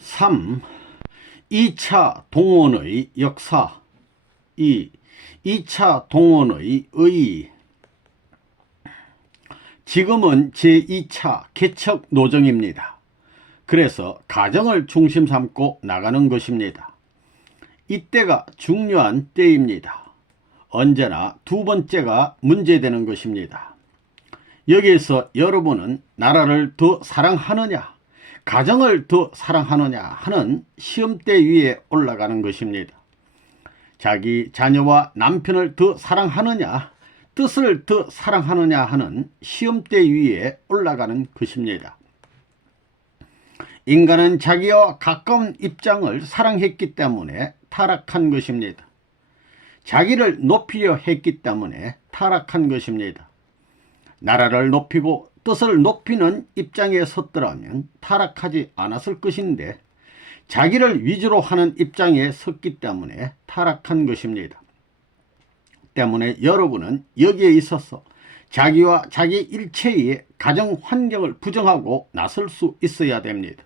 3. 2차 동원의 역사. 2. 2차 동원의 의의. 지금은 제2차 개척 노정입니다. 그래서 가정을 중심 삼고 나가는 것입니다. 이때가 중요한 때입니다. 언제나 두 번째가 문제되는 것입니다. 여기에서 여러분은 나라를 더 사랑하느냐, 가정을 더 사랑하느냐 하는 시험대 위에 올라가는 것입니다. 자기 자녀와 남편을 더 사랑하느냐, 뜻을 더 사랑하느냐 하는 시험대 위에 올라가는 것입니다. 인간은 자기와 가까운 입장을 사랑했기 때문에 타락한 것입니다. 자기를 높이려 했기 때문에 타락한 것입니다. 나라를 높이고 뜻을 높이는 입장에 섰더라면 타락하지 않았을 것인데 자기를 위주로 하는 입장에 섰기 때문에 타락한 것입니다. 때문에 여러분은 여기에 있어서 자기와 자기 일체의 가정 환경을 부정하고 나설 수 있어야 됩니다.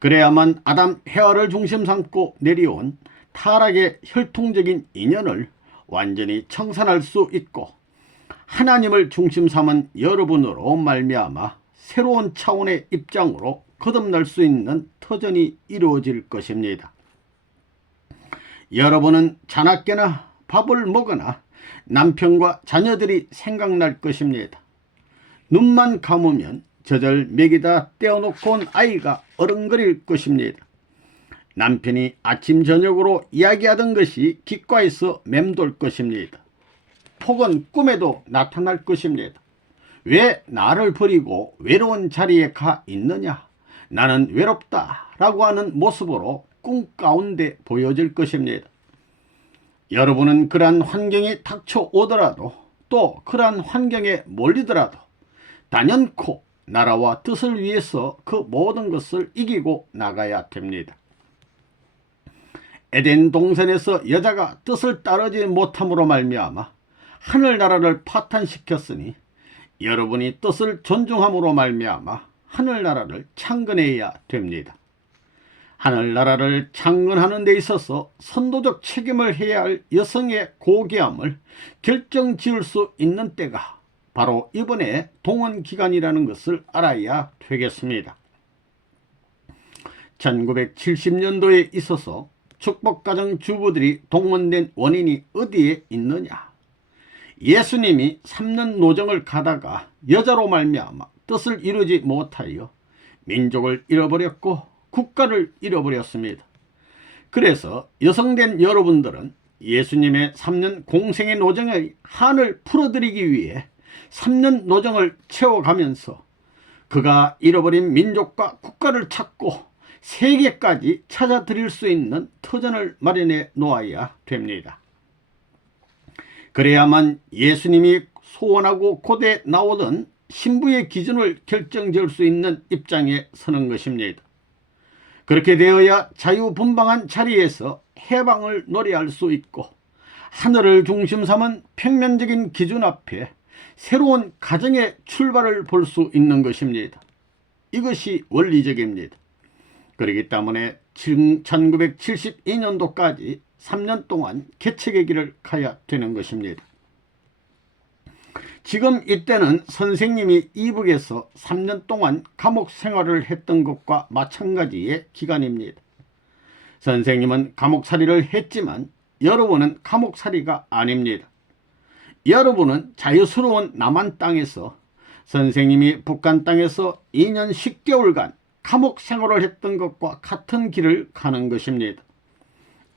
그래야만 아담 해와를 중심 삼고 내려온 타락의 혈통적인 인연을 완전히 청산할 수 있고 하나님을 중심 삼은 여러분으로 말미암아 새로운 차원의 입장으로 거듭날 수 있는 터전이 이루어질 것입니다. 여러분은 자나깨나 밥을 먹으나 남편과 자녀들이 생각날 것입니다. 눈만 감으면 저절 먹이다 떼어놓고 온 아이가 어른거릴 것입니다. 남편이 아침 저녁으로 이야기하던 것이 귓가에서 맴돌 것입니다. 혹은 꿈에도 나타날 것입니다. 왜 나를 버리고 외로운 자리에 가 있느냐? 나는 외롭다 라고 하는 모습으로 꿈 가운데 보여질 것입니다. 여러분은 그러한 환경이 닥쳐오더라도 또 그러한 환경에 몰리더라도 단연코 나라와 뜻을 위해서 그 모든 것을 이기고 나가야 됩니다. 에덴 동산에서 여자가 뜻을 따르지 못함으로 말미암아 하늘나라를 파탄시켰으니 여러분이 뜻을 존중함으로 말미암아 하늘나라를 창건해야 됩니다. 하늘나라를 창건하는 데 있어서 선도적 책임을 해야 할 여성의 고귀함을 결정지을 수 있는 때가 바로 이번에 동원기간이라는 것을 알아야 되겠습니다. 1970년도에 있어서 축복가정 주부들이 동원된 원인이 어디에 있느냐? 예수님이 3년 노정을 가다가 여자로 말미암아 뜻을 이루지 못하여 민족을 잃어버렸고 국가를 잃어버렸습니다. 그래서 여성된 여러분들은 예수님의 3년 공생의 노정의 한을 풀어드리기 위해 3년 노정을 채워가면서 그가 잃어버린 민족과 국가를 찾고 세계까지 찾아드릴 수 있는 터전을 마련해 놓아야 됩니다. 그래야만 예수님이 소원하고 고대 나오던 신부의 기준을 결정지을 수 있는 입장에 서는 것입니다. 그렇게 되어야 자유분방한 자리에서 해방을 노래할 수 있고 하늘을 중심 삼은 평면적인 기준 앞에 새로운 가정의 출발을 볼 수 있는 것입니다. 이것이 원리적입니다. 그렇기 때문에 1972년도까지 3년 동안 개척의 길을 가야 되는 것입니다. 지금 이때는 선생님이 이북에서 3년 동안 감옥 생활을 했던 것과 마찬가지의 기간입니다. 선생님은 감옥살이를 했지만 여러분은 감옥살이가 아닙니다. 여러분은 자유스러운 남한 땅에서 선생님이 북한 땅에서 2년 10개월간 감옥 생활을 했던 것과 같은 길을 가는 것입니다.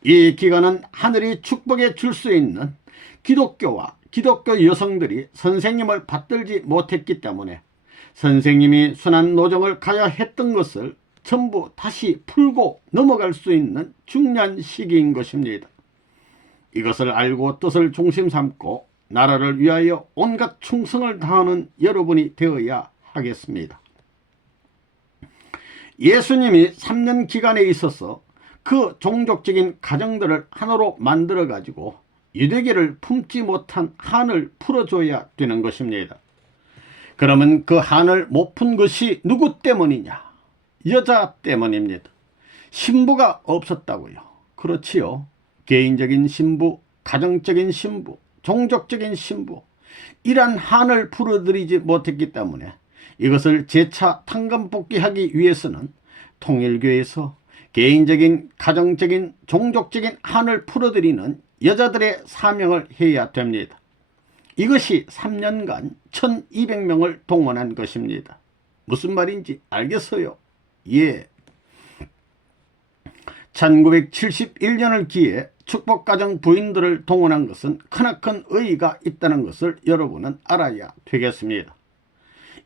이 기간은 하늘이 축복해 줄 수 있는 기독교와 기독교 여성들이 선생님을 받들지 못했기 때문에 선생님이 순환 노정을 가야 했던 것을 전부 다시 풀고 넘어갈 수 있는 중요한 시기인 것입니다. 이것을 알고 뜻을 중심 삼고 나라를 위하여 온갖 충성을 다하는 여러분이 되어야 하겠습니다. 예수님이 3년 기간에 있어서 그 종족적인 가정들을 하나로 만들어 가지고 유대계를 품지 못한 한을 풀어줘야 되는 것입니다. 그러면 그 한을 못 푼 것이 누구 때문이냐? 여자 때문입니다. 신부가 없었다고요. 그렇지요. 개인적인 신부, 가정적인 신부, 종족적인 신부, 이러한 한을 풀어드리지 못했기 때문에 이것을 재차 탕감복귀하기 위해서는 통일교에서 개인적인, 가정적인, 종족적인 한을 풀어드리는 여자들의 사명을 해야 됩니다. 이것이 3년간 1200명을 동원한 것입니다. 무슨 말인지 알겠어요? 예. 1971년을 기해 축복가정 부인들을 동원한 것은 크나큰 의의가 있다는 것을 여러분은 알아야 되겠습니다.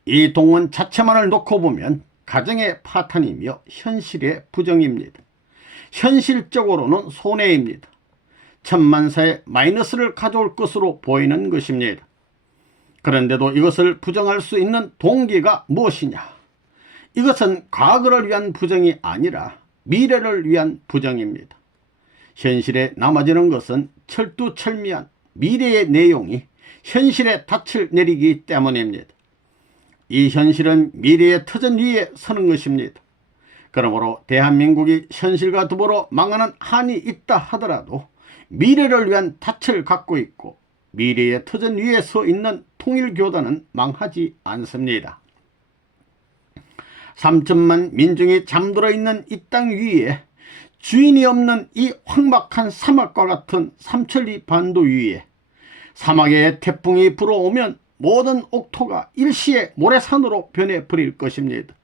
이 동원 자체만을 놓고 보면 가정의 파탄이며 현실의 부정입니다. 현실적으로는 손해입니다. 천만사에 마이너스를 가져올 것으로 보이는 것입니다. 그런데도 이것을 부정할 수 있는 동기가 무엇이냐? 이것은 과거를 위한 부정이 아니라 미래를 위한 부정입니다. 현실에 남아지는 것은 철두철미한 미래의 내용이 현실에 닻을 내리기 때문입니다. 이 현실은 미래의 터전 위에 서는 것입니다. 그러므로 대한민국이 현실과 더불어 망하는 한이 있다 하더라도 미래를 위한 닻을 갖고 있고 미래의 터전 위에 서 있는 통일교단은 망하지 않습니다. 3천만 민중이 잠들어 있는 이 땅 위에 주인이 없는 이 황막한 사막과 같은 삼천리 반도 위에 사막에 태풍이 불어오면 모든 옥토가 일시에 모래산으로 변해버릴 것입니다.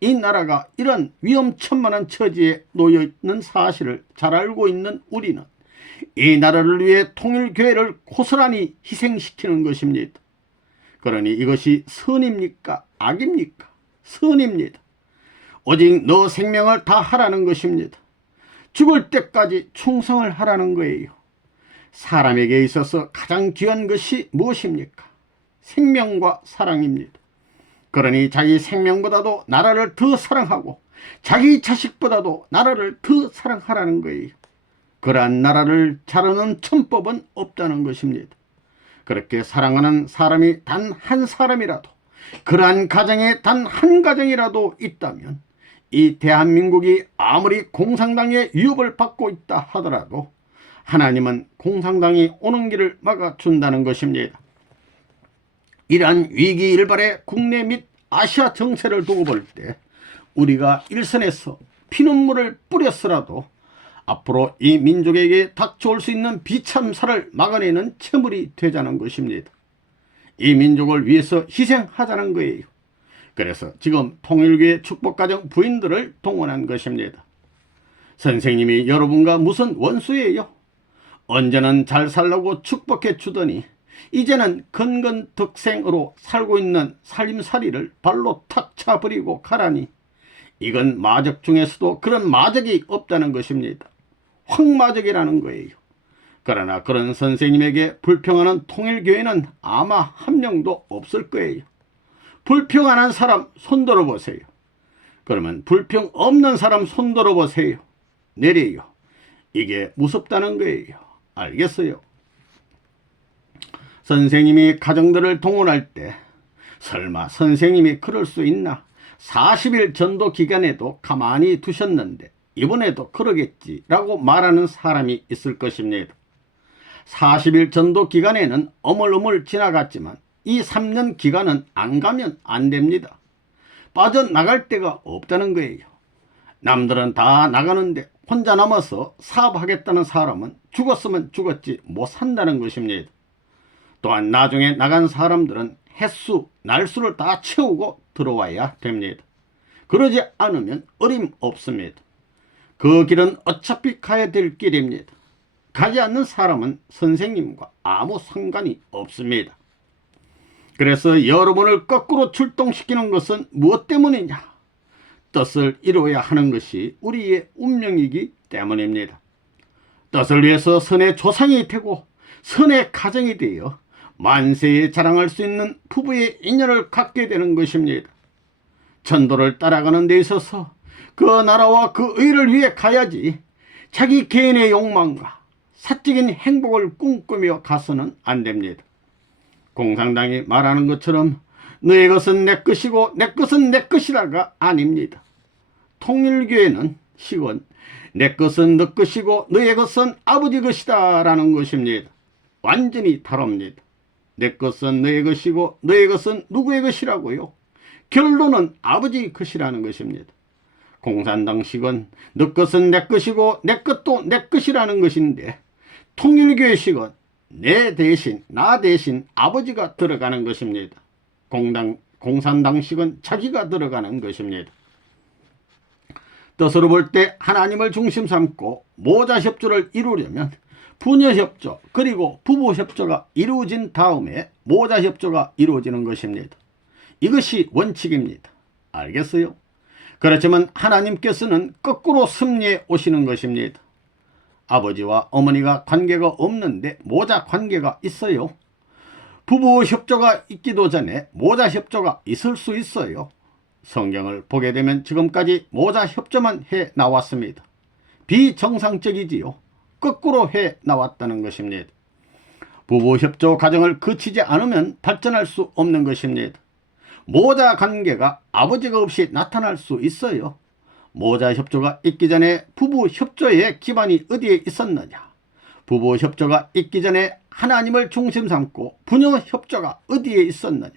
이 나라가 이런 위험천만한 처지에 놓여있는 사실을 잘 알고 있는 우리는 이 나라를 위해 통일교회를 고스란히 희생시키는 것입니다. 그러니 이것이 선입니까? 악입니까? 선입니다. 오직 너 생명을 다 하라는 것입니다. 죽을 때까지 충성을 하라는 거예요. 사람에게 있어서 가장 귀한 것이 무엇입니까? 생명과 사랑입니다. 그러니 자기 생명보다도 나라를 더 사랑하고 자기 자식보다도 나라를 더 사랑하라는 거예요. 그러한 나라를 자르는 천법은 없다는 것입니다. 그렇게 사랑하는 사람이 단 한 사람이라도, 그러한 가정에 단 한 가정이라도 있다면 이 대한민국이 아무리 공산당의 위협을 받고 있다 하더라도 하나님은 공산당이 오는 길을 막아준다는 것입니다. 이러한 위기일발의 국내 및 아시아 정세를 두고 볼 때 우리가 일선에서 피눈물을 뿌렸으라도 앞으로 이 민족에게 닥쳐올 수 있는 비참사를 막아내는 체물이 되자는 것입니다. 이 민족을 위해서 희생하자는 거예요. 그래서 지금 통일교회 축복가정 부인들을 동원한 것입니다. 선생님이 여러분과 무슨 원수예요? 언제는 잘 살라고 축복해 주더니 이제는 건건덕생으로 살고 있는 살림살이를 발로 탁 차버리고 가라니 이건 마적 중에서도 그런 마적이 없다는 것입니다. 황마적이라는 거예요. 그러나 그런 선생님에게 불평하는 통일교회는 아마 한 명도 없을 거예요. 불평하는 사람 손들어 보세요. 그러면 불평 없는 사람 손들어 보세요. 내려요. 이게 무섭다는 거예요. 알겠어요? 선생님이 가정들을 동원할 때 설마 선생님이 그럴 수 있나? 40일 전도 기간에도 가만히 두셨는데 이번에도 그러겠지라고 말하는 사람이 있을 것입니다. 40일 전도 기간에는 어물어물 지나갔지만 이 3년 기간은 안 가면 안 됩니다. 빠져나갈 데가 없다는 거예요. 남들은 다 나가는데 혼자 남아서 사업하겠다는 사람은 죽었으면 죽었지 못 산다는 것입니다. 또한 나중에 나간 사람들은 횟수, 날수를 다 채우고 들어와야 됩니다. 그러지 않으면 어림없습니다. 그 길은 어차피 가야 될 길입니다. 가지 않는 사람은 선생님과 아무 상관이 없습니다. 그래서 여러분을 거꾸로 출동시키는 것은 무엇 때문이냐? 뜻을 이루어야 하는 것이 우리의 운명이기 때문입니다. 뜻을 위해서 선의 조상이 되고 선의 가정이 되어 만세에 자랑할 수 있는 부부의 인연을 갖게 되는 것입니다. 전도를 따라가는 데 있어서 그 나라와 그 의를 위해 가야지 자기 개인의 욕망과 사적인 행복을 꿈꾸며 가서는 안 됩니다. 공산당이 말하는 것처럼 너의 것은 내 것이고 내 것은 내 것이라가 아닙니다. 통일교회는 시건 내 것은 너 것이고 너의 것은 아버지 것이다 라는 것입니다. 완전히 다릅니다. 내 것은 너의 것이고 너의 것은 누구의 것이라고요? 결론은 아버지 것이라는 것입니다. 공산당식은 너 것은 내 것이고 내 것도 내 것이라는 것인데, 통일교회식은 내 대신 나 대신 아버지가 들어가는 것입니다. 공산당식은 자기가 들어가는 것입니다. 뜻으로 볼 때 하나님을 중심 삼고 모자협조를 이루려면 부녀협조 그리고 부부협조가 이루어진 다음에 모자협조가 이루어지는 것입니다. 이것이 원칙입니다. 알겠어요? 그렇지만 하나님께서는 거꾸로 섭리해 오시는 것입니다. 아버지와 어머니가 관계가 없는데 모자 관계가 있어요. 부부 협조가 있기도 전에 모자 협조가 있을 수 있어요. 성경을 보게 되면 지금까지 모자 협조만 해 나왔습니다. 비정상적이지요. 거꾸로 해 나왔다는 것입니다. 부부 협조 가정을 거치지 않으면 발전할 수 없는 것입니다. 모자 관계가 아버지가 없이 나타날 수 있어요. 모자 협조가 있기 전에 부부 협조의 기반이 어디에 있었느냐? 부부 협조가 있기 전에 하나님을 중심 삼고 부녀 협조가 어디에 있었느냐?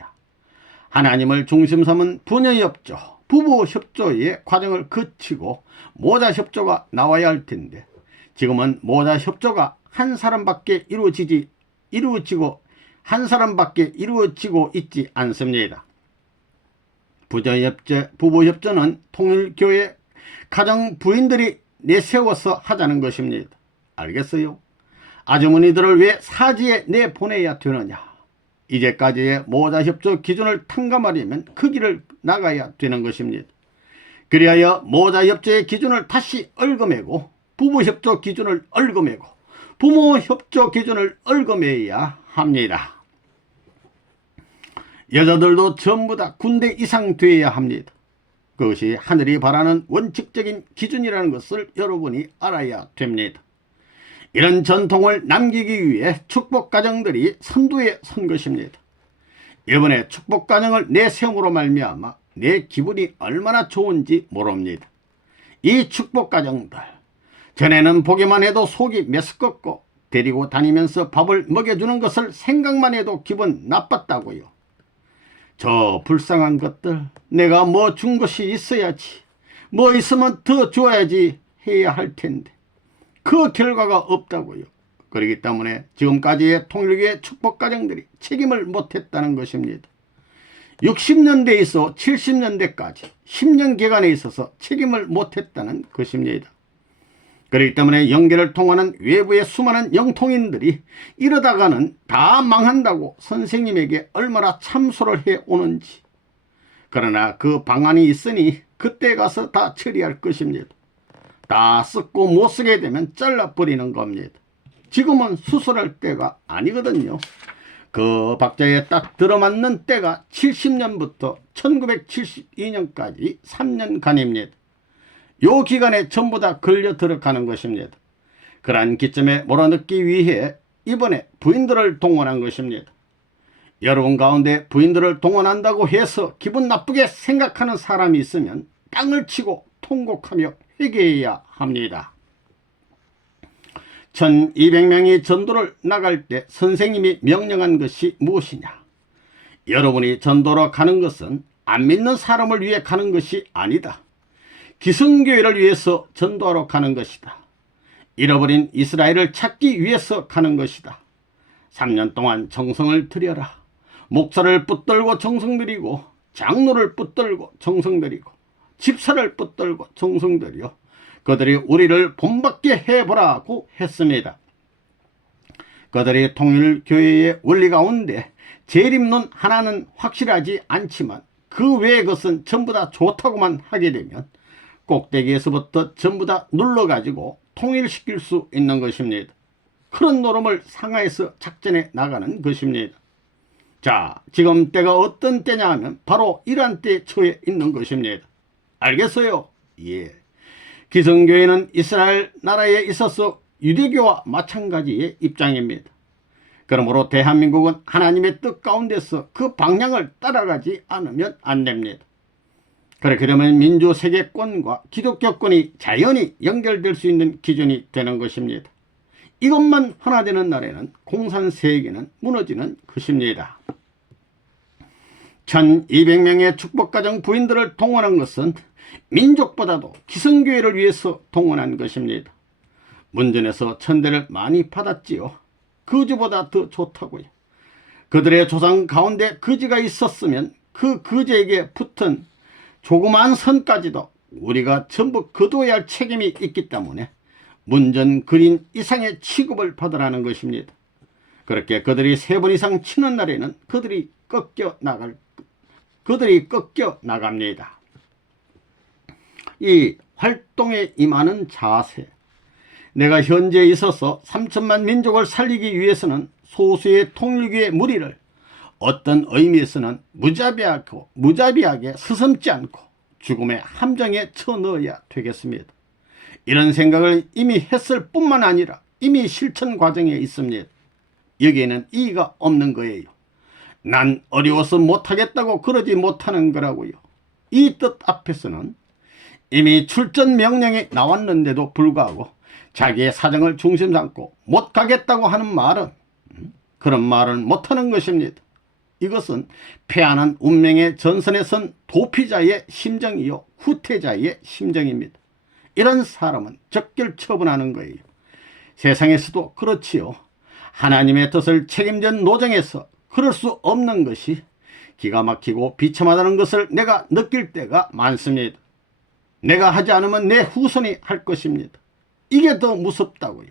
하나님을 중심 삼은 부녀 협조, 부부 협조의 과정을 거치고 모자 협조가 나와야 할 텐데, 지금은 모자 협조가 한 사람밖에 이루어지고 있지 않습니다. 부부 협조는 통일교회 가정 부인들이 내세워서 하자는 것입니다. 알겠어요? 아주머니들을 왜 사지에 내보내야 되느냐? 이제까지의 모자협조 기준을 탕감하려면 그 길을 나가야 되는 것입니다. 그리하여 모자협조의 기준을 다시 얽어매고 부부협조 기준을 얽어매고 부모협조 기준을 얽어매야 합니다. 여자들도 전부 다 군대 이상 되어야 합니다. 그것이 하늘이 바라는 원칙적인 기준이라는 것을 여러분이 알아야 됩니다. 이런 전통을 남기기 위해 축복가정들이 선두에 선 것입니다. 이번에 축복가정을 내세움으로 말미암아 내 기분이 얼마나 좋은지 모릅니다. 이 축복가정들, 전에는 보기만 해도 속이 메스껍고 데리고 다니면서 밥을 먹여주는 것을 생각만 해도 기분 나빴다고요. 저 불쌍한 것들, 내가 뭐 준 것이 있어야지, 뭐 있으면 더 줘야지 해야 할 텐데 그 결과가 없다고요. 그렇기 때문에 지금까지의 통일교회 축복가정들이 책임을 못했다는 것입니다. 60년대에서 70년대까지 10년 기간에 있어서 책임을 못했다는 것입니다. 그렇기 때문에 영계를 통하는 외부의 수많은 영통인들이 이러다가는 다 망한다고 선생님에게 얼마나 참소를 해오는지. 그러나 그 방안이 있으니 그때 가서 다 처리할 것입니다. 다 쓰고 못 쓰게 되면 잘라버리는 겁니다. 지금은 수술할 때가 아니거든요. 그 박자에 딱 들어맞는 때가 70년부터 1972년까지 3년간입니다. 요 기간에 전부 다 걸려 들어가는 것입니다. 그러한 기점에 몰아넣기 위해 이번에 부인들을 동원한 것입니다. 여러분 가운데 부인들을 동원한다고 해서 기분 나쁘게 생각하는 사람이 있으면 땅을 치고 통곡하며 회개해야 합니다. 1200명이 전도를 나갈 때 선생님이 명령한 것이 무엇이냐? 여러분이 전도로 가는 것은 안 믿는 사람을 위해 가는 것이 아니다. 기성교회를 위해서 전도하러 가는 것이다. 잃어버린 이스라엘을 찾기 위해서 가는 것이다. 3년 동안 정성을 들여라. 목사를 붙들고 정성 들이고, 장로를 붙들고 정성 들이고, 집사를 붙들고 정성 들여 그들이 우리를 본받게 해보라고 했습니다. 그들이 통일교회의 원리 가운데 재림론 하나는 확실하지 않지만 그 외의 것은 전부 다 좋다고만 하게 되면 꼭대기에서부터 전부 다 눌러가지고 통일시킬 수 있는 것입니다. 그런 노름을 상하에서 작전해 나가는 것입니다. 자, 지금 때가 어떤 때냐 하면 바로 이러한 때에 처해 있는 것입니다. 알겠어요? 예. 기성교회는 이스라엘 나라에 있어서 유대교와 마찬가지의 입장입니다. 그러므로 대한민국은 하나님의 뜻 가운데서 그 방향을 따라가지 않으면 안 됩니다. 그렇게 되면 민주세계권과 기독교권이 자연히 연결될 수 있는 기준이 되는 것입니다. 이것만 하나 되는 날에는 공산세계는 무너지는 것입니다. 1200명의 축복가정 부인들을 동원한 것은 민족보다도 기성교회를 위해서 동원한 것입니다. 문전에서 천대를 많이 받았지요. 거지보다 더 좋다고요. 그들의 조상 가운데 거지가 있었으면 그 거지에게 붙은 조그만 선까지도 우리가 전부 거두어야 할 책임이 있기 때문에 문전 그린 이상의 취급을 받으라는 것입니다. 그렇게 그들이 3번 이상 치는 날에는 그들이 꺾여 나갑니다. 이 활동에 임하는 자세, 내가 현재 있어서 3천만 민족을 살리기 위해서는 소수의 통일교의 무리를 어떤 의미에서는 무자비하게 서슴지 않고 죽음의 함정에 쳐넣어야 되겠습니다. 이런 생각을 이미 했을 뿐만 아니라 이미 실천 과정에 있습니다. 여기에는 이의가 없는 거예요. 난 어려워서 못하겠다고 그러지 못하는 거라고요. 이 뜻 앞에서는 이미 출전 명령이 나왔는데도 불구하고 자기의 사정을 중심 삼고 못 가겠다고 하는 말은 그런 말을 못하는 것입니다. 이것은 패하는 운명의 전선에 선 도피자의 심정이요 후퇴자의 심정입니다. 이런 사람은 적결 처분하는 거예요. 세상에서도 그렇지요. 하나님의 뜻을 책임진 노정에서 그럴 수 없는 것이 기가 막히고 비참하다는 것을 내가 느낄 때가 많습니다. 내가 하지 않으면 내 후손이 할 것입니다. 이게 더 무섭다고요.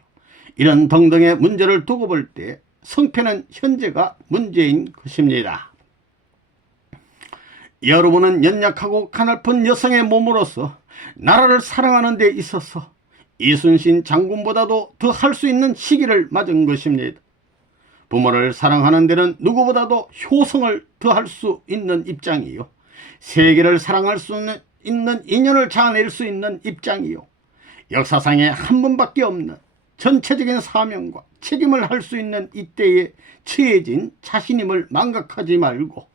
이런 등등의 문제를 두고 볼 때 성패는 현재가 문제인 것입니다. 여러분은 연약하고 가냘픈 여성의 몸으로서 나라를 사랑하는 데 있어서 이순신 장군보다도 더 할 수 있는 시기를 맞은 것입니다. 부모를 사랑하는 데는 누구보다도 효성을 더 할 수 있는 입장이요. 세계를 사랑할 수 있는 인연을 자아낼 수 있는 입장이요. 역사상에 한 번밖에 없는 전체적인 사명과 책임을 할 수 있는 이때에 처해진 자신임을 망각하지 말고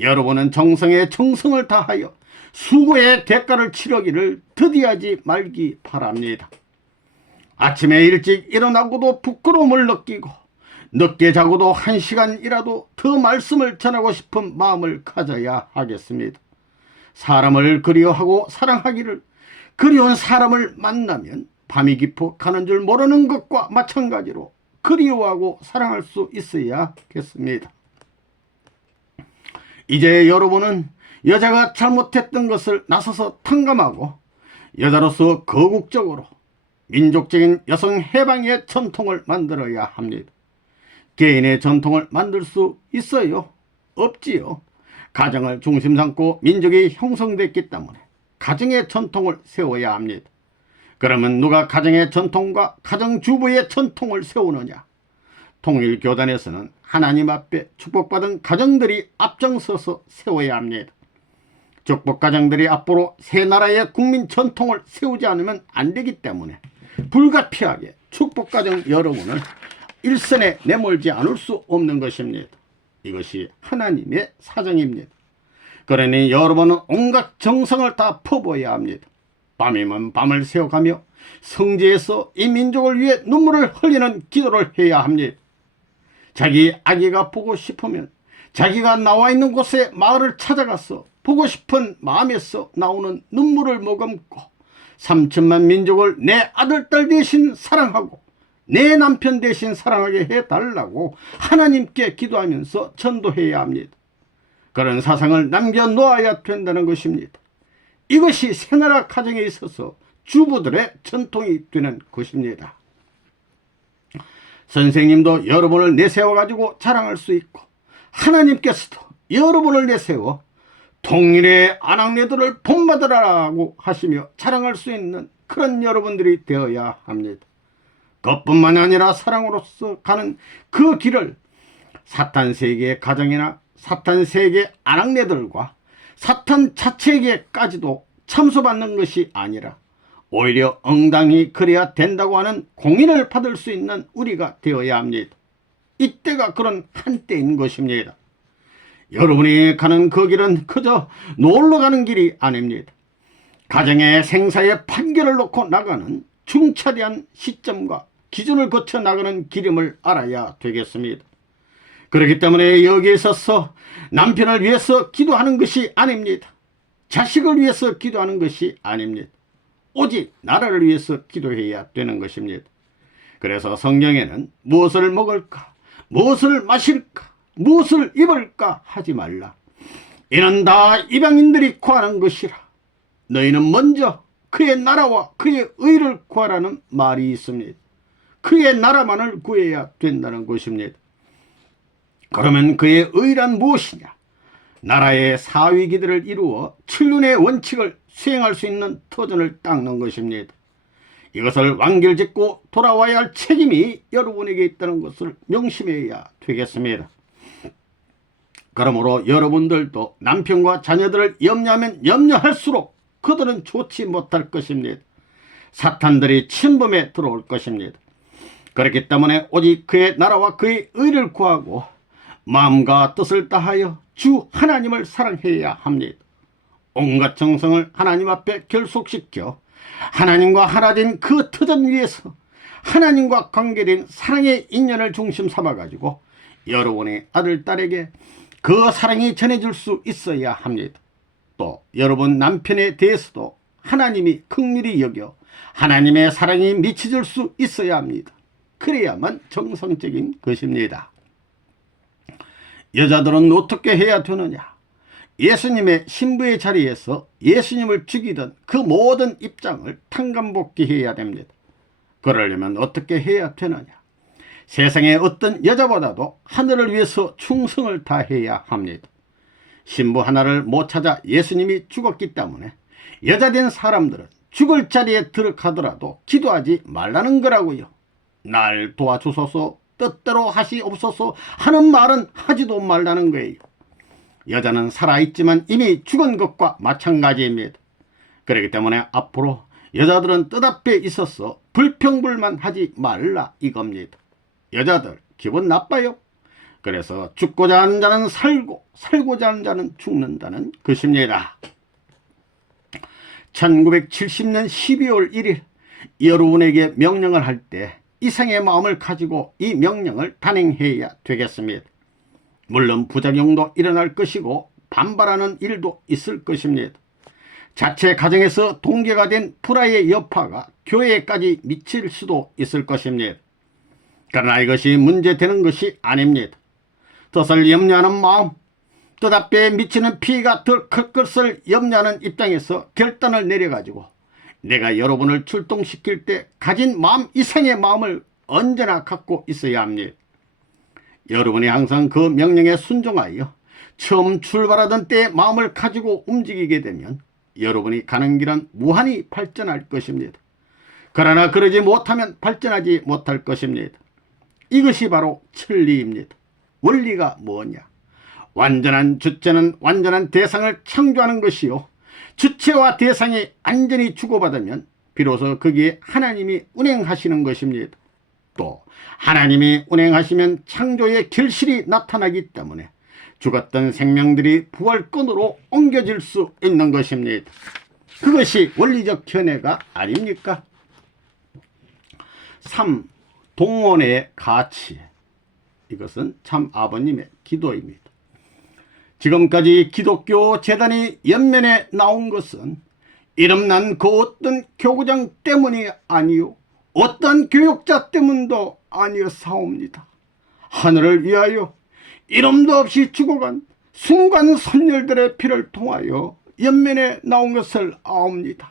여러분은 정성에 정성을 다하여 수고의 대가를 치르기를 더디하지 말기 바랍니다. 아침에 일찍 일어나고도 부끄러움을 느끼고 늦게 자고도 1시간이라도 더 말씀을 전하고 싶은 마음을 가져야 하겠습니다. 사람을 그리워하고 사랑하기를 그리운 사람을 만나면 밤이 깊어 가는 줄 모르는 것과 마찬가지로 그리워하고 사랑할 수 있어야겠습니다. 이제 여러분은 여자가 잘못했던 것을 나서서 탕감하고 여자로서 거국적으로 민족적인 여성 해방의 전통을 만들어야 합니다. 개인의 전통을 만들 수 있어요? 없지요. 가정을 중심 삼고 민족이 형성됐기 때문에 가정의 전통을 세워야 합니다. 그러면 누가 가정의 전통과 가정주부의 전통을 세우느냐? 통일교단에서는 하나님 앞에 축복받은 가정들이 앞장서서 세워야 합니다. 축복가정들이 앞으로 새 나라의 국민 전통을 세우지 않으면 안 되기 때문에 불가피하게 축복가정 여러분을 일선에 내몰지 않을 수 없는 것입니다. 이것이 하나님의 사정입니다. 그러니 여러분은 온갖 정성을 다 퍼부어야 합니다. 밤이면 밤을 새워가며 성지에서 이 민족을 위해 눈물을 흘리는 기도를 해야 합니다. 자기 아기가 보고 싶으면 자기가 나와 있는 곳에 마을을 찾아가서 보고 싶은 마음에서 나오는 눈물을 머금고 3천만 민족을 내 아들, 딸 대신 사랑하고 내 남편 대신 사랑하게 해달라고 하나님께 기도하면서 전도해야 합니다. 그런 사상을 남겨놓아야 된다는 것입니다. 이것이 새나라 가정에 있어서 주부들의 전통이 되는 것입니다. 선생님도 여러분을 내세워가지고 자랑할 수 있고 하나님께서도 여러분을 내세워 통일의 아낙네들을 본받으라고 하시며 자랑할 수 있는 그런 여러분들이 되어야 합니다. 그것뿐만 아니라 사랑으로서 가는 그 길을 사탄 세계의 가정이나 사탄 세계의 아낙네들과 사탄 자체에게까지도 참소받는 것이 아니라 오히려 응당히 그래야 된다고 하는 공인을 받을 수 있는 우리가 되어야 합니다. 이때가 그런 한때인 것입니다. 여러분이 가는 그 길은 그저 놀러 가는 길이 아닙니다. 가정의 생사의 판결을 놓고 나가는 중차대한 시점과 기준을 거쳐 나가는 길임을 알아야 되겠습니다. 그렇기 때문에 여기에 있어서 남편을 위해서 기도하는 것이 아닙니다. 자식을 위해서 기도하는 것이 아닙니다. 오직 나라를 위해서 기도해야 되는 것입니다. 그래서 성경에는 무엇을 먹을까, 무엇을 마실까, 무엇을 입을까 하지 말라. 이는 다 이방인들이 구하는 것이라. 너희는 먼저 그의 나라와 그의 의를 구하라는 말이 있습니다. 그의 나라만을 구해야 된다는 것입니다. 그러면 그의 의란 무엇이냐? 나라의 사위기들을 이루어 천륜의 원칙을 수행할 수 있는 터전을 닦는 것입니다. 이것을 완결짓고 돌아와야 할 책임이 여러분에게 있다는 것을 명심해야 되겠습니다. 그러므로 여러분들도 남편과 자녀들을 염려하면 염려할수록 그들은 좋지 못할 것입니다. 사탄들이 침범에 들어올 것입니다. 그렇기 때문에 오직 그의 나라와 그의 의를 구하고 마음과 뜻을 다하여 주 하나님을 사랑해야 합니다. 온갖 정성을 하나님 앞에 결속시켜 하나님과 하나 된 그 터전 위에서 하나님과 관계된 사랑의 인연을 중심 삼아가지고 여러분의 아들, 딸에게 그 사랑이 전해질 수 있어야 합니다. 또 여러분 남편에 대해서도 하나님이 긍휼히 여겨 하나님의 사랑이 미쳐질 수 있어야 합니다. 그래야만 정상적인 것입니다. 여자들은 어떻게 해야 되느냐? 예수님의 신부의 자리에서 예수님을 죽이던 그 모든 입장을 탕감복귀해야 됩니다. 그러려면 어떻게 해야 되느냐? 세상의 어떤 여자보다도 하늘을 위해서 충성을 다해야 합니다. 신부 하나를 못 찾아 예수님이 죽었기 때문에 여자된 사람들은 죽을 자리에 들어가더라도 기도하지 말라는 거라고요. 날 도와주소서, 뜻대로 하시옵소서 하는 말은 하지도 말라는 거예요. 여자는 살아있지만 이미 죽은 것과 마찬가지입니다. 그렇기 때문에 앞으로 여자들은 뜻 앞에 있어서 불평불만하지 말라 이겁니다. 여자들 기분 나빠요. 그래서 죽고자 하는 자는 살고 살고자 하는 자는 죽는다는 것입니다. 1970년 12월 1일 여러분에게 명령을 할 때 이상의 마음을 가지고 이 명령을 단행해야 되겠습니다. 물론 부작용도 일어날 것이고 반발하는 일도 있을 것입니다. 자체 가정에서 동기가 된 불화의 여파가 교회까지 미칠 수도 있을 것입니다. 그러나 이것이 문제되는 것이 아닙니다. 뜻을 염려하는 마음, 뜻 앞에 미치는 피해가 더 클 것을 염려하는 입장에서 결단을 내려가지고 내가 여러분을 출동시킬 때 가진 마음 이상의 마음을 언제나 갖고 있어야 합니다. 여러분이 항상 그 명령에 순종하여 처음 출발하던 때의 마음을 가지고 움직이게 되면 여러분이 가는 길은 무한히 발전할 것입니다. 그러나 그러지 못하면 발전하지 못할 것입니다. 이것이 바로 천리입니다. 원리가 뭐냐? 완전한 주체는 완전한 대상을 창조하는 것이요, 주체와 대상이 완전히 주고받으면 비로소 거기에 하나님이 운행하시는 것입니다. 또 하나님이 운행하시면 창조의 결실이 나타나기 때문에 죽었던 생명들이 부활권으로 옮겨질 수 있는 것입니다. 그것이 원리적 견해가 아닙니까? 3. 동원의 가치. 이것은 참 아버님의 기도입니다. 지금까지 기독교 재단이 연면에 나온 것은 이름난 그 어떤 교구장 때문이 아니요, 어떤 교육자 때문도 아니었사옵니다. 하늘을 위하여 이름도 없이 죽어간 순간 선열들의 피를 통하여 연면에 나온 것을 아옵니다.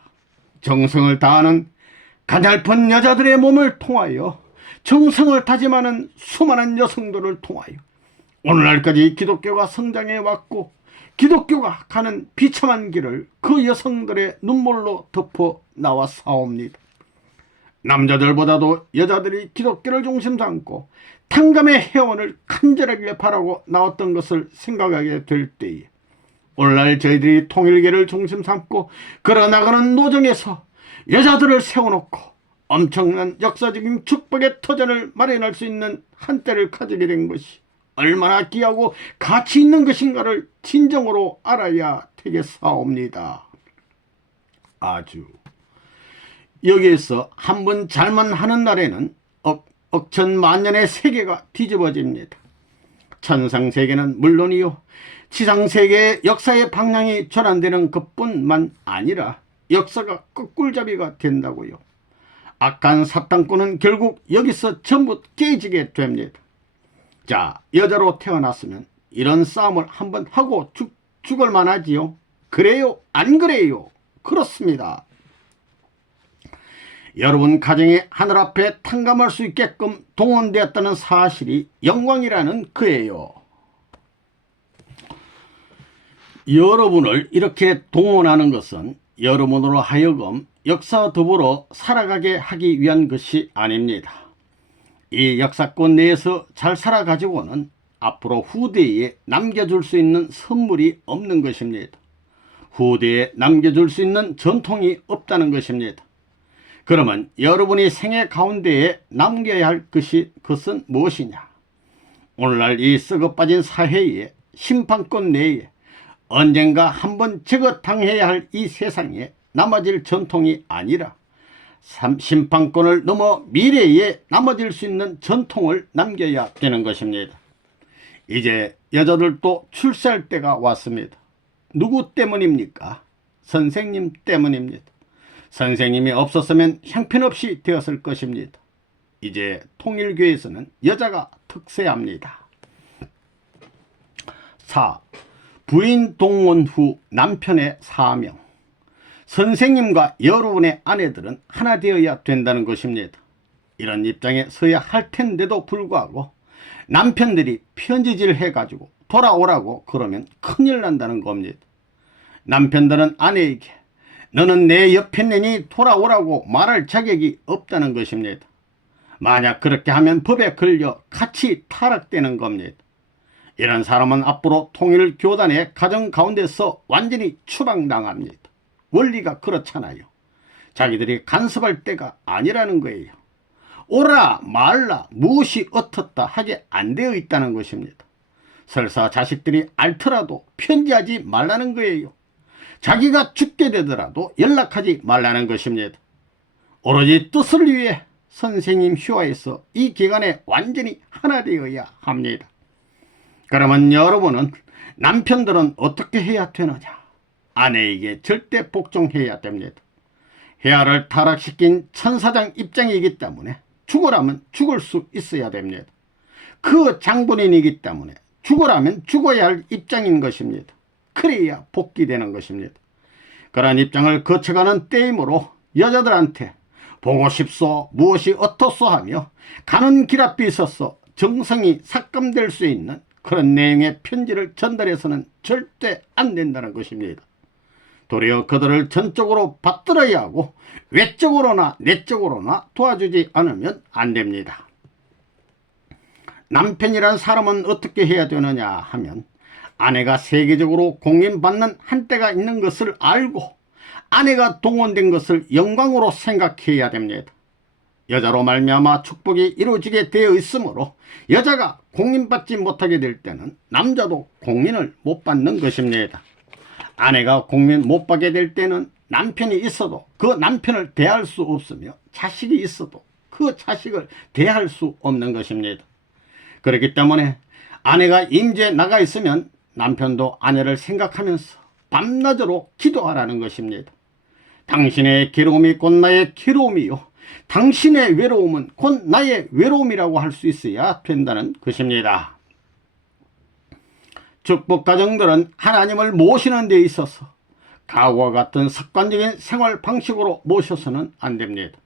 정성을 다하는 가냘픈 여자들의 몸을 통하여 정성을 다짐하는 수많은 여성들을 통하여 오늘날까지 기독교가 성장해 왔고 기독교가 가는 비참한 길을 그 여성들의 눈물로 덮어 나왔사옵니다. 남자들보다도 여자들이 기독교를 중심 삼고 탕감의 회원을 간절하게 바라고 나왔던 것을 생각하게 될 때에 오늘날 저희들이 통일계를 중심 삼고 걸어나가는 노정에서 여자들을 세워놓고 엄청난 역사적인 축복의 터전을 마련할 수 있는 한때를 가지게 된 것이 얼마나 귀하고 가치 있는 것인가를 진정으로 알아야 되겠사옵니다. 아주 여기에서 한번 잘만 하는 날에는 억천만년의 세계가 뒤집어집니다. 천상세계는 물론이요, 지상세계의 역사의 방향이 전환되는 것뿐만 아니라 역사가 거꾸잡이가 된다고요. 악한 사탄꾼은 결국 여기서 전부 깨지게 됩니다. 자, 여자로 태어났으면 이런 싸움을 한번 하고 죽을 만하지요. 그래요? 안 그래요? 그렇습니다. 여러분 가정이 하늘 앞에 탕감할 수 있게끔 동원되었다는 사실이 영광이라는 거예요. 여러분을 이렇게 동원하는 것은 여러분으로 하여금 역사와 더불어 살아가게 하기 위한 것이 아닙니다. 이 역사권 내에서 잘 살아가지고는 앞으로 후대에 남겨줄 수 있는 선물이 없는 것입니다. 후대에 남겨줄 수 있는 전통이 없다는 것입니다. 그러면 여러분이 생애 가운데에 남겨야 할 것은 무엇이냐? 오늘날 이 썩어빠진 사회에 심판권 내에 언젠가 한번 저거당해야 할 이 세상에 남아질 전통이 아니라 심판권을 넘어 미래에 남아질 수 있는 전통을 남겨야 되는 것입니다. 이제 여자들도 출세할 때가 왔습니다. 누구 때문입니까? 선생님 때문입니다. 선생님이 없었으면 형편없이 되었을 것입니다. 이제 통일교에서는 여자가 특세합니다. 4. 부인 동원 후 남편의 사명. 선생님과 여러분의 아내들은 하나 되어야 된다는 것입니다. 이런 입장에 서야 할 텐데도 불구하고 남편들이 편지질 해가지고 돌아오라고 그러면 큰일 난다는 겁니다. 남편들은 아내에게 너는 내 옆에 있느니 돌아오라고 말할 자격이 없다는 것입니다. 만약 그렇게 하면 법에 걸려 같이 타락되는 겁니다. 이런 사람은 앞으로 통일교단의 가정 가운데서 완전히 추방당합니다. 원리가 그렇잖아요. 자기들이 간섭할 때가 아니라는 거예요. 오라 말라 무엇이 어떻다 하게 안 되어 있다는 것입니다. 설사 자식들이 앓더라도 편지하지 말라는 거예요. 자기가 죽게 되더라도 연락하지 말라는 것입니다. 오로지 뜻을 위해 선생님 휴화에서 이 기간에 완전히 하나 되어야 합니다. 그러면 여러분은 남편들은 어떻게 해야 되느냐? 아내에게 절대 복종해야 됩니다. 해아를 타락시킨 천사장 입장이기 때문에 죽으라면 죽을 수 있어야 됩니다. 그 장본인이기 때문에 죽으라면 죽어야 할 입장인 것입니다. 그래야 복귀되는 것입니다. 그런 입장을 거쳐가는 때이므로 여자들한테 보고 싶소 무엇이 어떻소 하며 가는 길 앞에 있어서 정성이 삭감될 수 있는 그런 내용의 편지를 전달해서는 절대 안 된다는 것입니다. 도리어 그들을 전적으로 받들어야 하고 외적으로나 내적으로나 도와주지 않으면 안 됩니다. 남편이란 사람은 어떻게 해야 되느냐 하면 아내가 세계적으로 공인받는 한때가 있는 것을 알고 아내가 동원된 것을 영광으로 생각해야 됩니다. 여자로 말미암아 축복이 이루어지게 되어 있으므로 여자가 공인받지 못하게 될 때는 남자도 공인을 못 받는 것입니다. 아내가 공인 못 받게 될 때는 남편이 있어도 그 남편을 대할 수 없으며 자식이 있어도 그 자식을 대할 수 없는 것입니다. 그렇기 때문에 아내가 임재에 나가 있으면 남편도 아내를 생각하면서 밤낮으로 기도하라는 것입니다. 당신의 괴로움이 곧 나의 괴로움이요 당신의 외로움은 곧 나의 외로움이라고 할 수 있어야 된다는 것입니다. 축복 가정들은 하나님을 모시는 데 있어서 가구와 같은 습관적인 생활 방식으로 모셔서는 안 됩니다.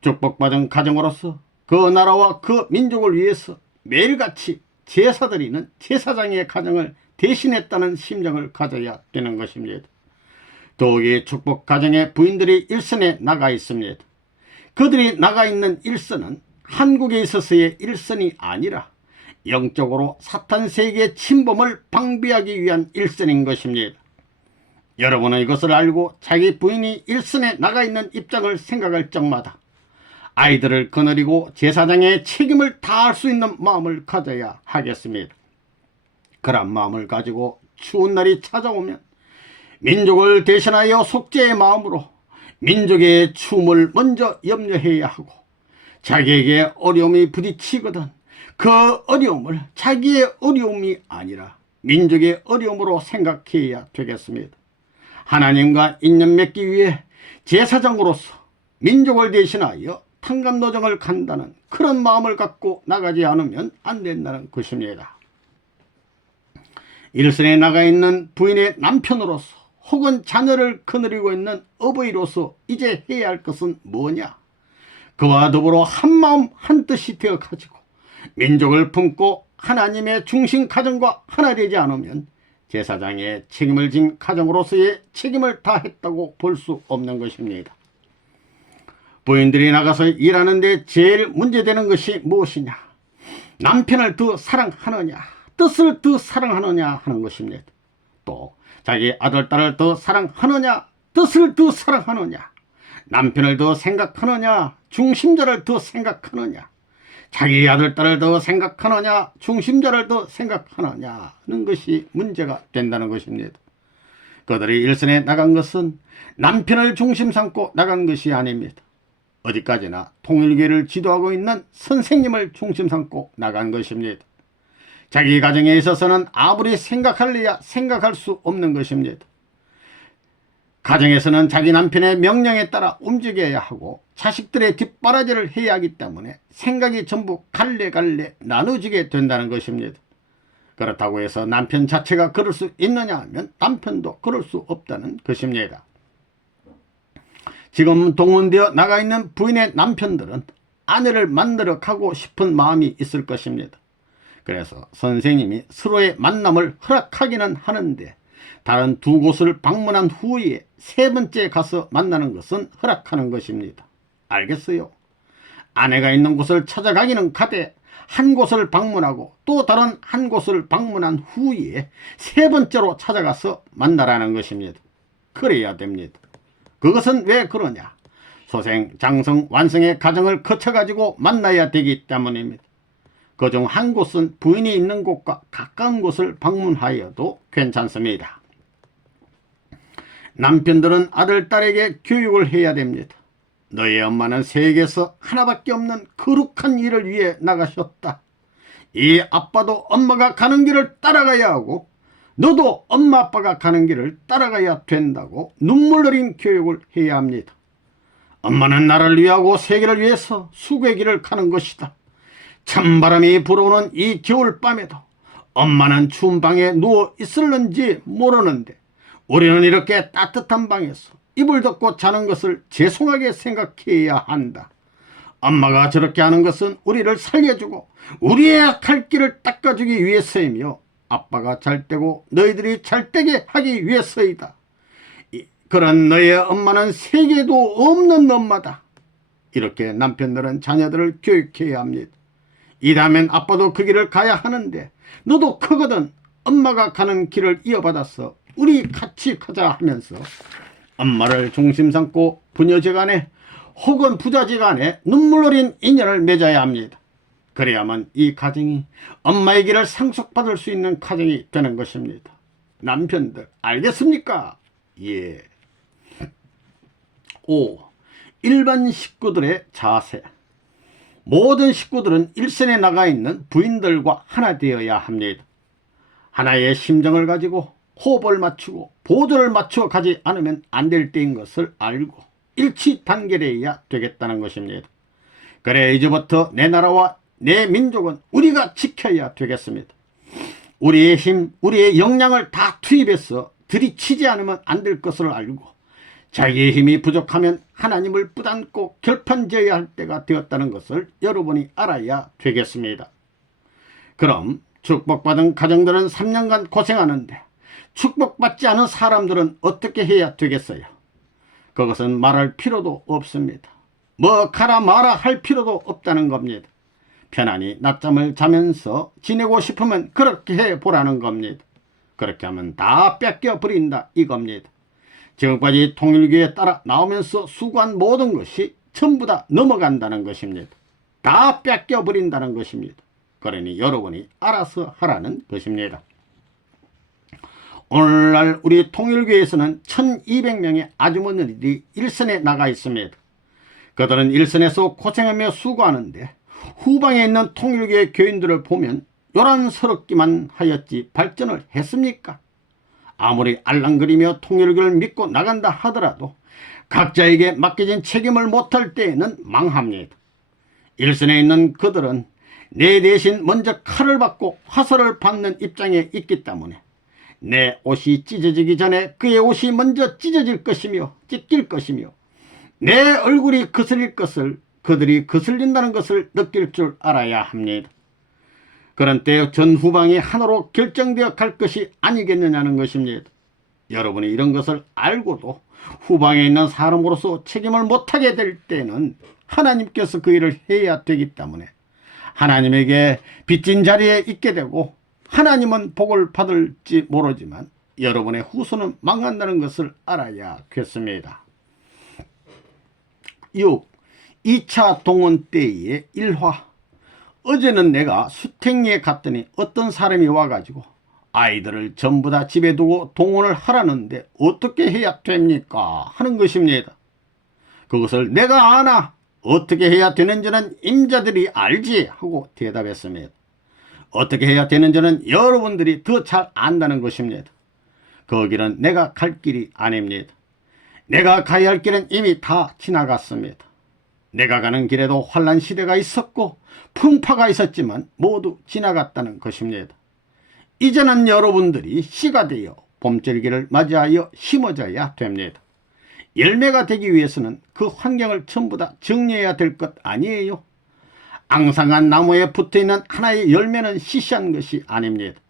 축복받은 가정으로서 그 나라와 그 민족을 위해서 매일같이 제사드리는 제사장의 가정을 대신했다는 심정을 가져야 되는 것입니다. 더욱이 축복 가정의 부인들이 일선에 나가 있습니다. 그들이 나가 있는 일선은 한국에 있어서의 일선이 아니라 영적으로 사탄 세계의 침범을 방비하기 위한 일선인 것입니다. 여러분은 이것을 알고 자기 부인이 일선에 나가 있는 입장을 생각할 적마다 아이들을 거느리고 제사장의 책임을 다할 수 있는 마음을 가져야 하겠습니다. 그런 마음을 가지고 추운 날이 찾아오면 민족을 대신하여 속죄의 마음으로 민족의 추움을 먼저 염려해야 하고, 자기에게 어려움이 부딪히거든 그 어려움을 자기의 어려움이 아니라 민족의 어려움으로 생각해야 되겠습니다. 하나님과 인연 맺기 위해 제사장으로서 민족을 대신하여 탄감노정을 간다는 그런 마음을 갖고 나가지 않으면 안 된다는 것입니다. 일선에 나가 있는 부인의 남편으로서 혹은 자녀를 거느리고 있는 어버이로서 이제 해야 할 것은 뭐냐? 그와 더불어 한마음 한뜻이 되어 가지고 민족을 품고 하나님의 중심 가정과 하나 되지 않으면 제사장의 책임을 진 가정으로서의 책임을 다했다고 볼 수 없는 것입니다. 부인들이 나가서 일하는데 제일 문제되는 것이 무엇이냐? 남편을 더 사랑하느냐, 뜻을 더 사랑하느냐 하는 것입니다. 또 자기 아들, 딸을 더 사랑하느냐, 뜻을 더 사랑하느냐, 남편을 더 생각하느냐, 중심자를 더 생각하느냐, 자기 아들, 딸을 더 생각하느냐, 중심자를 더 생각하느냐 하는 것이 문제가 된다는 것입니다. 그들이 일선에 나간 것은 남편을 중심 삼고 나간 것이 아닙니다. 어디까지나 통일교회를 지도하고 있는 선생님을 중심 삼고 나간 것입니다. 자기 가정에 있어서는 아무리 생각할래야 생각할 수 없는 것입니다. 가정에서는 자기 남편의 명령에 따라 움직여야 하고 자식들의 뒷바라지를 해야 하기 때문에 생각이 전부 갈래갈래 나눠지게 된다는 것입니다. 그렇다고 해서 남편 자체가 그럴 수 있느냐 하면 남편도 그럴 수 없다는 것입니다. 지금 동원되어 나가 있는 부인의 남편들은 아내를 만나러 가고 싶은 마음이 있을 것입니다. 그래서 선생님이 서로의 만남을 허락하기는 하는데 다른 두 곳을 방문한 후에 세 번째 가서 만나는 것은 허락하는 것입니다. 알겠어요? 아내가 있는 곳을 찾아가기는 가되 한 곳을 방문하고 또 다른 한 곳을 방문한 후에 세 번째로 찾아가서 만나라는 것입니다. 그래야 됩니다. 그것은 왜 그러냐? 소생, 장성, 완성의 과정을 거쳐가지고 만나야 되기 때문입니다. 그중 한 곳은 부인이 있는 곳과 가까운 곳을 방문하여도 괜찮습니다. 남편들은 아들, 딸에게 교육을 해야 됩니다. 너희 엄마는 세계에서 하나밖에 없는 거룩한 일을 위해 나가셨다. 이 아빠도 엄마가 가는 길을 따라가야 하고 너도 엄마 아빠가 가는 길을 따라가야 된다고 눈물 어린 교육을 해야 합니다. 엄마는 나를 위하고 세계를 위해서 수고의 길을 가는 것이다. 찬바람이 불어오는 이 겨울밤에도 엄마는 추운 방에 누워 있을는지 모르는데 우리는 이렇게 따뜻한 방에서 이불 덮고 자는 것을 죄송하게 생각해야 한다. 엄마가 저렇게 하는 것은 우리를 살려주고 우리의 갈 길을 닦아주기 위해서이며 아빠가 잘 때고 너희들이 잘 되게 하기 위해서이다. 그런 너의 엄마는 세계에도 없는 엄마다. 이렇게 남편들은 자녀들을 교육해야 합니다. 이다면 아빠도 그 길을 가야 하는데 너도 크거든 엄마가 가는 길을 이어받아서 우리 같이 가자 하면서 엄마를 중심 삼고 부녀지간에 혹은 부자지간에 눈물 어린 인연을 맺어야 합니다. 그래야만 이 가정이 엄마의 길을 상속받을 수 있는 가정이 되는 것입니다. 남편들 알겠습니까? 예. 5. 일반 식구들의 자세. 모든 식구들은 일선에 나가 있는 부인들과 하나 되어야 합니다. 하나의 심정을 가지고 호흡을 맞추고 보조를 맞춰 가지 않으면 안 될 때인 것을 알고 일치 단결해야 되겠다는 것입니다. 그래 이제부터 내 나라와 내 민족은 우리가 지켜야 되겠습니다. 우리의 힘, 우리의 역량을 다 투입해서 들이치지 않으면 안 될 것을 알고 자기의 힘이 부족하면 하나님을 붙안고 결판지어야 할 때가 되었다는 것을 여러분이 알아야 되겠습니다. 그럼 축복받은 가정들은 3년간 고생하는데 축복받지 않은 사람들은 어떻게 해야 되겠어요? 그것은 말할 필요도 없습니다. 뭐 가라 마라 할 필요도 없다는 겁니다. 편안히 낮잠을 자면서 지내고 싶으면 그렇게 해보라는 겁니다. 그렇게 하면 다 뺏겨버린다 이겁니다. 지금까지 통일교에 따라 나오면서 수고한 모든 것이 전부 다 넘어간다는 것입니다. 다 뺏겨버린다는 것입니다. 그러니 여러분이 알아서 하라는 것입니다. 오늘날 우리 통일교에서는 1200명의 아주머니들이 일선에 나가 있습니다. 그들은 일선에서 고생하며 수고하는데 후방에 있는 통일교의 교인들을 보면 요란스럽기만 하였지 발전을 했습니까? 아무리 알랑거리며 통일교를 믿고 나간다 하더라도 각자에게 맡겨진 책임을 못할 때에는 망합니다. 일선에 있는 그들은 내 대신 먼저 칼을 받고 화살을 받는 입장에 있기 때문에 내 옷이 찢어지기 전에 그의 옷이 먼저 찢어질 것이며 찢길 것이며 내 얼굴이 거슬릴 것을 그들이 거슬린다는 것을 느낄 줄 알아야 합니다. 그런 때 전후방이 하나로 결정되어 갈 것이 아니겠느냐는 것입니다. 여러분이 이런 것을 알고도 후방에 있는 사람으로서 책임을 못하게 될 때는 하나님께서 그 일을 해야 되기 때문에 하나님에게 빚진 자리에 있게 되고 하나님은 복을 받을지 모르지만 여러분의 후손은 망한다는 것을 알아야겠습니다. 6. 2차 동원 때의 일화. 어제는 내가 수택리에 갔더니 어떤 사람이 와가지고 아이들을 전부 다 집에 두고 동원을 하라는데 어떻게 해야 됩니까? 하는 것입니다. 그것을 내가 아나 어떻게 해야 되는지는 임자들이 알지 하고 대답했습니다. 어떻게 해야 되는지는 여러분들이 더 잘 안다는 것입니다. 거기는 내가 갈 길이 아닙니다. 내가 가야 할 길은 이미 다 지나갔습니다. 내가 가는 길에도 환란 시대가 있었고 풍파가 있었지만 모두 지나갔다는 것입니다. 이제는 여러분들이 씨가 되어 봄절기를 맞이하여 심어져야 됩니다. 열매가 되기 위해서는 그 환경을 전부 다 정리해야 될 것 아니에요? 앙상한 나무에 붙어있는 하나의 열매는 시시한 것이 아닙니다.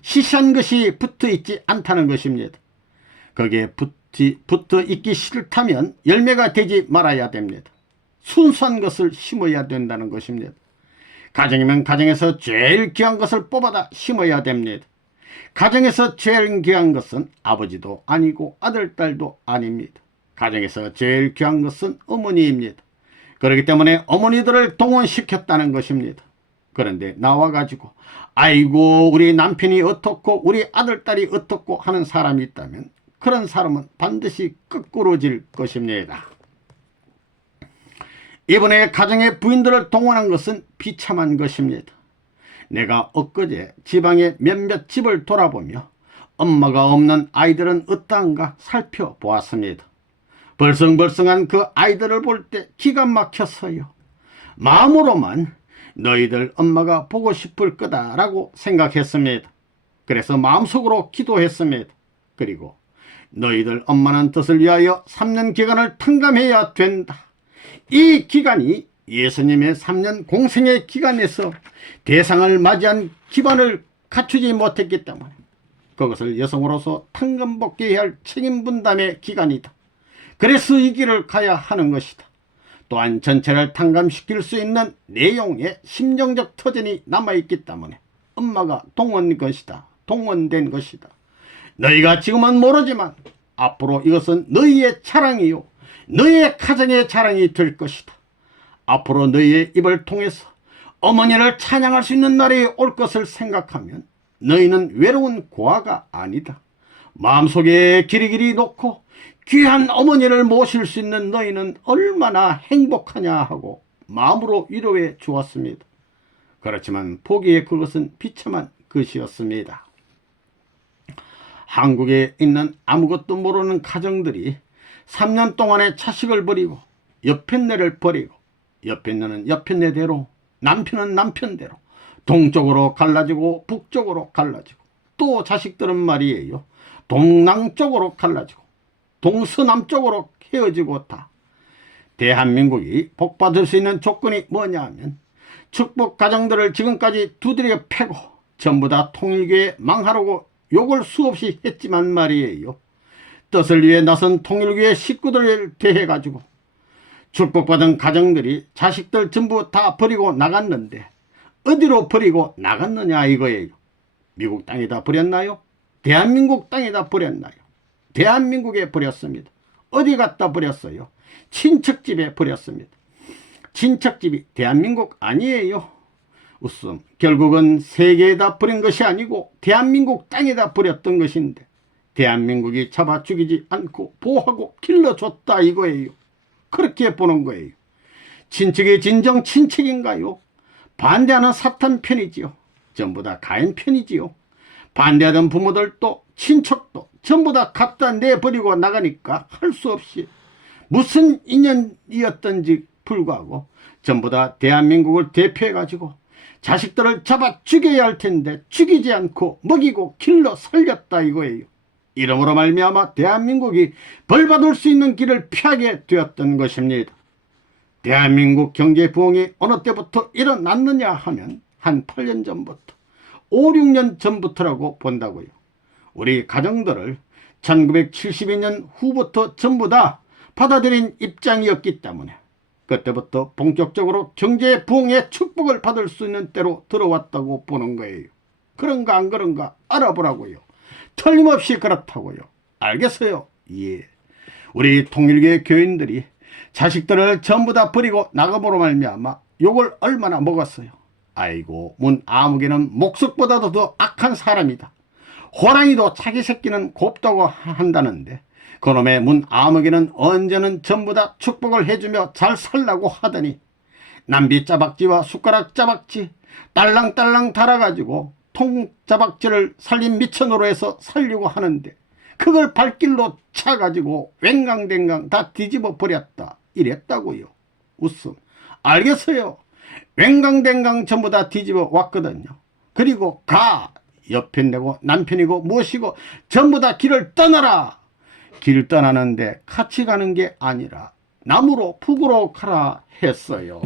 시시한 것이 붙어있지 않다는 것입니다. 거기에 붙어있기 싫다면 열매가 되지 말아야 됩니다. 순수한 것을 심어야 된다는 것입니다. 가정이면 가정에서 제일 귀한 것을 뽑아다 심어야 됩니다. 가정에서 제일 귀한 것은 아버지도 아니고 아들, 딸도 아닙니다. 가정에서 제일 귀한 것은 어머니입니다. 그렇기 때문에 어머니들을 동원시켰다는 것입니다. 그런데 나와가지고 아이고 우리 남편이 어떻고 우리 아들, 딸이 어떻고 하는 사람이 있다면 그런 사람은 반드시 거꾸로질 것입니다. 이번에 가정의 부인들을 동원한 것은 비참한 것입니다. 내가 엊그제 지방의 몇몇 집을 돌아보며 엄마가 없는 아이들은 어떠한가 살펴보았습니다. 벌성벌성한 그 아이들을 볼 때 기가 막혔어요. 마음으로만 너희들 엄마가 보고 싶을 거다라고 생각했습니다. 그래서 마음속으로 기도했습니다. 그리고 너희들 엄마는 뜻을 위하여 3년 기간을 탕감해야 된다. 이 기간이 예수님의 3년 공생의 기간에서 대상을 맞이한 기반을 갖추지 못했기 때문에 그것을 여성으로서 탕감복귀해야 할 책임분담의 기간이다. 그래서 이 길을 가야 하는 것이다. 또한 전체를 탕감시킬 수 있는 내용의 심정적 터전이 남아있기 때문에 엄마가 동원된 것이다. 너희가 지금은 모르지만 앞으로 이것은 너희의 자랑이요 너희의 가정의 자랑이 될 것이다. 앞으로 너희의 입을 통해서 어머니를 찬양할 수 있는 날이 올 것을 생각하면 너희는 외로운 고아가 아니다. 마음속에 기리기리 놓고 귀한 어머니를 모실 수 있는 너희는 얼마나 행복하냐 하고 마음으로 위로해 주었습니다. 그렇지만 보기에 그것은 비참한 것이었습니다. 한국에 있는 아무것도 모르는 가정들이 3년 동안의 자식을 버리고 여편네를 버리고 여편네는 여편네대로 남편은 남편대로 동쪽으로 갈라지고 북쪽으로 갈라지고 또 자식들은 말이에요 동남쪽으로 갈라지고 동서남쪽으로 헤어지고 다. 대한민국이 복받을 수 있는 조건이 뭐냐 하면 축복 가정들을 지금까지 두드려 패고 전부 다 통일교에 망하려고 욕을 수없이 했지만 말이에요. 뜻을 위해 나선 통일교의 식구들을 대해가지고 축복받은 가정들이 자식들 전부 다 버리고 나갔는데 어디로 버리고 나갔느냐 이거예요. 미국 땅에다 버렸나요? 대한민국 땅에다 버렸나요? 대한민국에 버렸습니다. 어디 갖다 버렸어요? 친척집에 버렸습니다. 친척집이 대한민국 아니에요. 웃음. 결국은 세계에다 버린 것이 아니고 대한민국 땅에다 버렸던 것인데 대한민국이 잡아 죽이지 않고 보호하고 길러줬다 이거예요. 그렇게 보는 거예요. 친척이 진정 친척인가요? 반대하는 사탄 편이지요. 전부 다 가인 편이지요. 반대하던 부모들도 친척도 전부 다 갖다 내버리고 나가니까 할 수 없이 무슨 인연이었던지 불구하고 전부 다 대한민국을 대표해가지고 자식들을 잡아 죽여야 할 텐데 죽이지 않고 먹이고 길러 살렸다 이거예요. 이러므로 말미암아 대한민국이 벌받을 수 있는 길을 피하게 되었던 것입니다. 대한민국 경제 부흥이 어느 때부터 일어났느냐 하면 한 8년 전부터 5, 6년 전부터라고 본다고요. 우리 가정들을 1972년 후부터 전부 다 받아들인 입장이었기 때문에 그때부터 본격적으로 경제 부흥의 축복을 받을 수 있는 때로 들어왔다고 보는 거예요. 그런가 안 그런가 알아보라고요. 틀림없이 그렇다고요. 알겠어요? 예. 우리 통일교의 교인들이 자식들을 전부 다 버리고 나감으로 말미암아 욕을 얼마나 먹었어요. 아이고 문 아무개는 목석보다도 더 악한 사람이다. 호랑이도 자기 새끼는 곱다고 한다는데 그놈의 문 아무개는 언제는 전부 다 축복을 해주며 잘 살라고 하더니 남비 짜박지와 숟가락 짜박지 딸랑딸랑 달아가지고 통짜박지를 살린 미천으로 해서 살려고 하는데 그걸 발길로 차가지고 웽강댕강 다 뒤집어 버렸다 이랬다고요. 웃음. 알겠어요. 웽강댕강 전부 다 뒤집어 왔거든요. 그리고 가 옆에 내고 남편이고 무엇이고 전부 다 길을 떠나라. 길 떠나는데 같이 가는 게 아니라 남으로 북으로 가라 했어요.